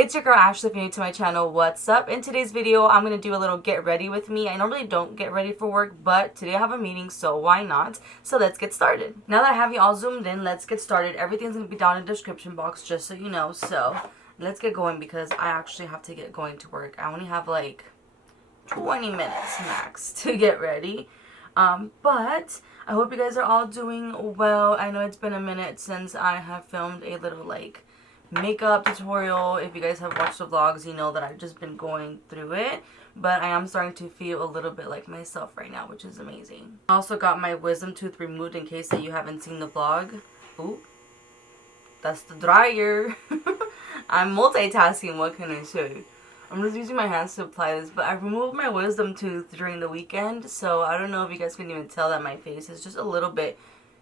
It's your girl Ashley. If you're new to my channel, what's up? In today's video, I'm going to do a little get ready with me. I normally don't get ready for work, but today I have a meeting, so why not? So let's get started. Now that I have you all zoomed in, let's get started. Everything's going to be down in the description box, just so you know. So let's get going because I actually have to get going to work. I only have like 20 minutes max to get ready. But I hope you guys are all doing well. I know it's been a minute since I have filmed a little like makeup tutorial. If you guys have watched the vlogs, you know that I've just been going through it, but I am starting to feel a little bit like myself right now, which is amazing. I also got my wisdom tooth removed in case that you haven't seen the vlog. Ooh, that's the dryer. I'm multitasking, what can I say? I'm just using my hands to apply this, but I removed my wisdom tooth during the weekend, so I don't know if you guys can even tell that my face is just a little bit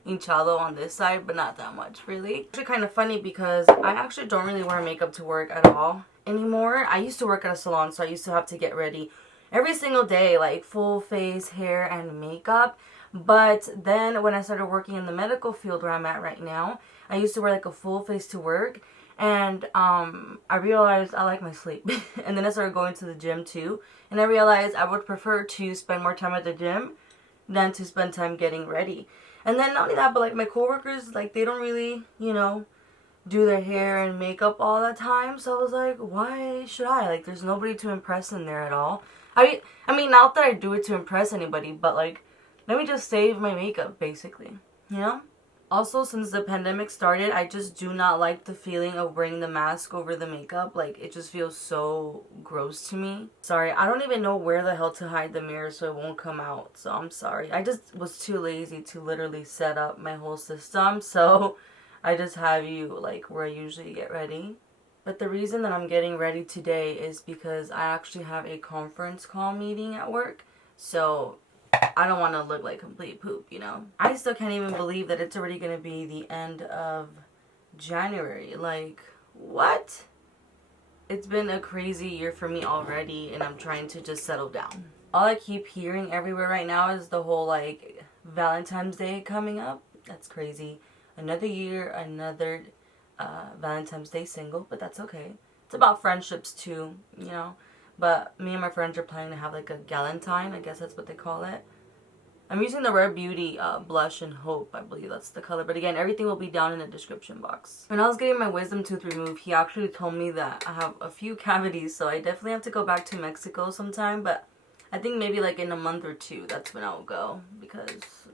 hinchado on this side, but not that much, really. It's actually kind of funny because I actually don't really wear makeup to work at all anymore. I used to work at a salon, so I used to have to get ready every single day, like full face, hair, and makeup. But then when I started working in the medical field where I'm at right now, I used to wear like a full face to work. And I realized I like my sleep. And then I started going to the gym too. And I realized I would prefer to spend more time at the gym than to spend time getting ready. And then not only that, but like my coworkers, like they don't really, you know, do their hair and makeup all the time. So I was like, why should I? Like there's nobody to impress in there at all. I mean, not that I do it to impress anybody, but like, let me just save my makeup basically, you know? Also, since the pandemic started, I just do not like the feeling of wearing the mask over the makeup. Like, it just feels so gross to me. Sorry, I don't even know where the hell to hide the mirror so it won't come out. So, I'm sorry. I just was too lazy to literally set up my whole system. So, I just have you, like, where I usually get ready. But the reason that I'm getting ready today is because I actually have a conference call meeting at work. So I don't want to look like complete poop, you know? I still can't even believe that it's already going to be the end of January. Like, what? It's been a crazy year for me already, and I'm trying to just settle down. All I keep hearing everywhere right now is the whole, like, Valentine's Day coming up. That's crazy. Another year, another Valentine's Day single, but that's okay. It's about friendships, too, you know? But me and my friends are planning to have like a galentine. I guess that's what they call it. I'm using the Rare Beauty blush and Hope. I believe that's the color. But again, everything will be down in the description box. When I was getting my wisdom tooth removed, he actually told me that I have a few cavities. So I definitely have to go back to Mexico sometime. But I think maybe like in a month or two, that's when I'll go. Because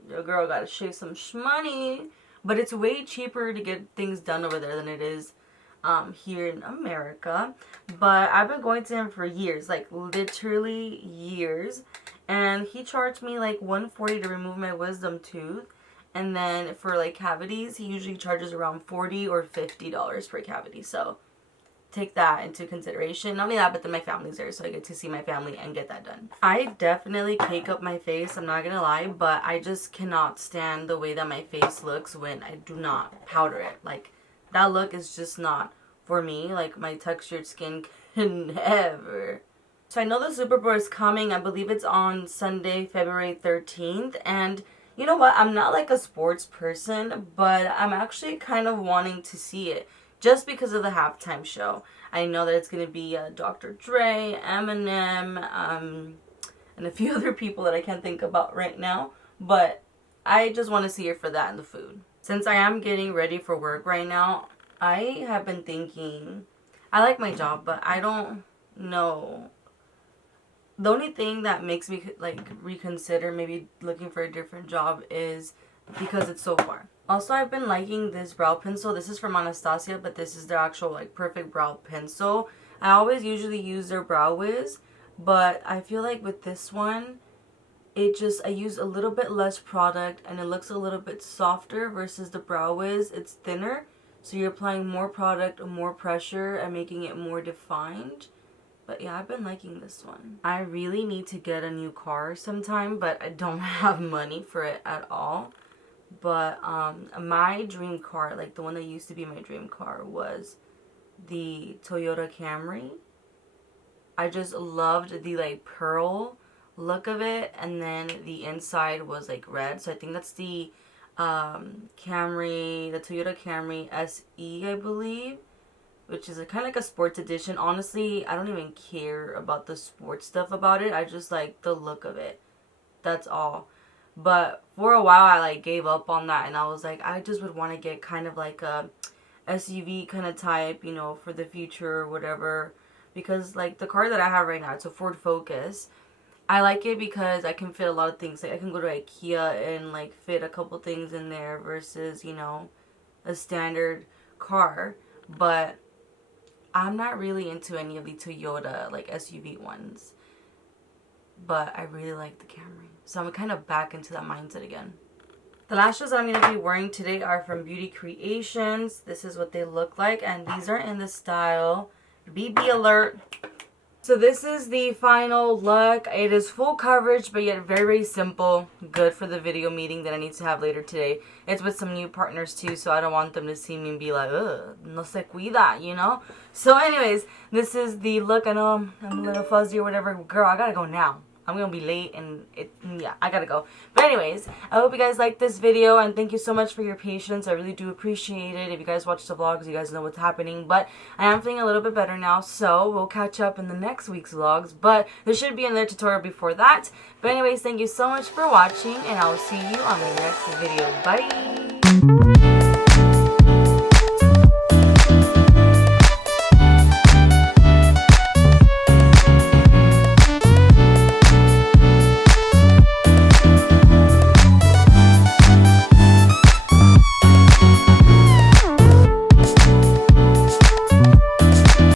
your girl got to shave some shmoney. But it's way cheaper to get things done over there than it is here in America. But I've been going to him for years, like literally years, and he charged me like $140 to remove my wisdom tooth, and then for like cavities he usually charges around $40 or $50 per cavity. So take that into consideration. Not only that, but then my family's there, so I get to see my family and get that done. I definitely cake up my face, I'm not gonna lie, but I just cannot stand the way that my face looks when I do not powder it. Like, that look is just not for me. Like, my textured skin can never. So I know the Super Bowl is coming. I believe it's on Sunday, February 13th. And you know what? I'm not like a sports person, but I'm actually kind of wanting to see it just because of the halftime show. I know that it's going to be Dr. Dre, Eminem, and a few other people that I can't think about right now. But I just want to see it for that and the food. Since I am getting ready for work right now, I have been thinking, I like my job, but I don't know. The only thing that makes me like reconsider maybe looking for a different job is because it's so far. Also, I've been liking this brow pencil. This is from Anastasia, but this is their actual like perfect brow pencil. I always usually use their Brow Wiz, but I feel like with this one, I use a little bit less product and it looks a little bit softer versus the Brow Wiz. It's thinner, so you're applying more product, more pressure, and making it more defined. But yeah, I've been liking this one. I really need to get a new car sometime, but I don't have money for it at all. But my dream car, like the one that used to be my dream car, was the Toyota Camry. I just loved the like pearl look of it, and then the inside was like red. So I think that's the Camry, the Toyota Camry SE, I believe. which is kind of like a sports edition. Honestly, I don't even care about the sports stuff about it. I just like the look of it. That's all. But for a while, I like gave up on that, and I was like, I just would want to get kind of like a SUV kind of type, you know, for the future or whatever. Because like the car that I have right now, it's a Ford Focus. I like it because I can fit a lot of things. Like I can go to IKEA and like fit a couple things in there versus, you know, a standard car. But I'm not really into any of the Toyota like SUV ones. But I really like the Camry. So I'm kind of back into that mindset again. The lashes that I'm going to be wearing today are from Beauty Creations. This is what they look like. And these are in the style BB Alert. So this is the final look. It is full coverage, but yet very, very simple. Good for the video meeting that I need to have later today. It's with some new partners too, so I don't want them to see me and be like, ugh, no se cuida, you know? So anyways, this is the look. I know I'm a little fuzzy or whatever. Girl, I gotta go now. I'm gonna be late and yeah, I gotta go. But anyways, I hope you guys liked this video and thank you so much for your patience. I really do appreciate it. If you guys watch the vlogs, you guys know what's happening. But I am feeling a little bit better now, so we'll catch up in the next week's vlogs. But there should be another tutorial before that. But anyways, thank you so much for watching and I will see you on the next video. Bye!